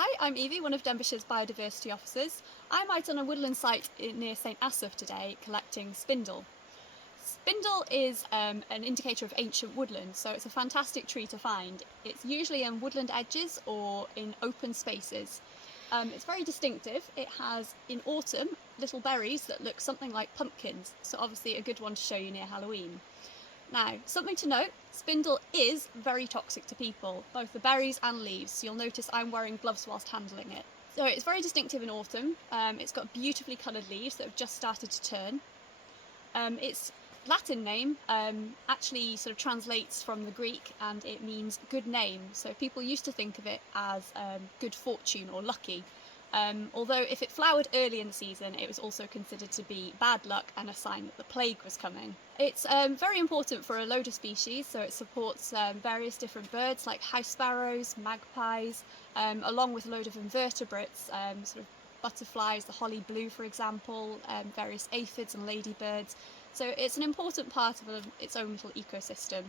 Hi, I'm Evie, one of Denbighshire's biodiversity officers. I'm out on a woodland site near St Asaph today collecting spindle. Spindle is an indicator of ancient woodland, so it's a fantastic tree to find. It's usually in woodland edges or in open spaces. It's very distinctive. It has, in autumn, little berries that look something like pumpkins, so obviously a good one to show you near Halloween. Now, something to note, spindle is very toxic to people, both the berries and leaves, so you'll notice I'm wearing gloves whilst handling it. So it's very distinctive in autumn. It's got beautifully coloured leaves that have just started to turn. Its Latin name actually sort of translates from the Greek and it means good name, so people used to think of it as good fortune or lucky. Although if it flowered early in the season, it was also considered to be bad luck and a sign that the plague was coming. It's very important for a load of species, so it supports various different birds like house sparrows, magpies, along with a load of invertebrates, sort of butterflies, the holly blue for example, various aphids and ladybirds. So it's an important part of its own little ecosystem.